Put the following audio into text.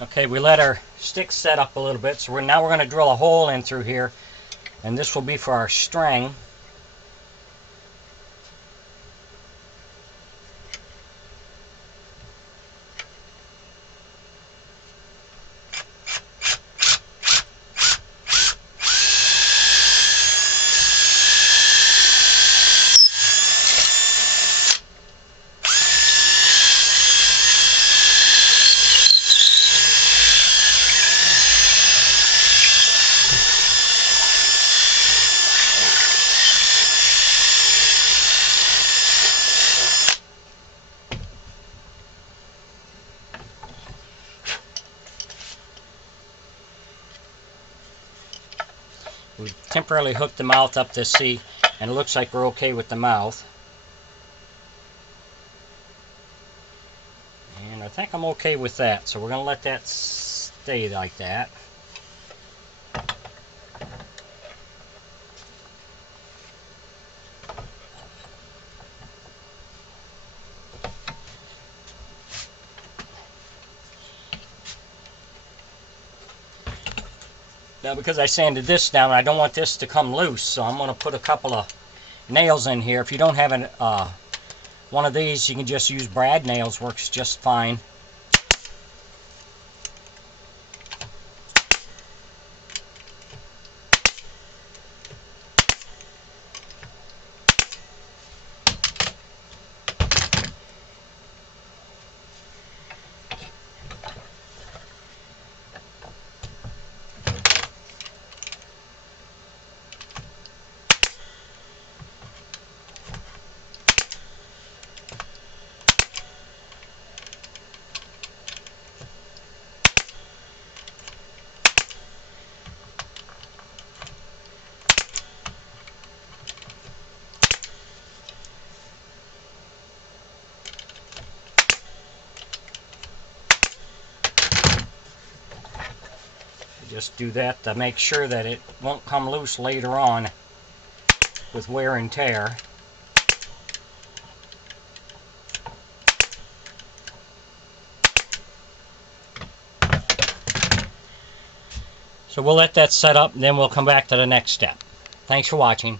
Okay, we let our sticks set up a little bit, so now we're going to drill a hole in through here, and this will be for our string. We temporarily hooked the mouth up to see, and it looks like we're okay with the mouth. And I think I'm okay with that, so we're going to let that stay like that. Now, because I sanded this down, I don't want this to come loose, so I'm going to put a couple of nails in here. If you don't have one of these, you can just use brad nails, works just fine. Just do that to make sure that it won't come loose later on with wear and tear. So we'll let that set up, and then we'll come back to the next step. Thanks for watching.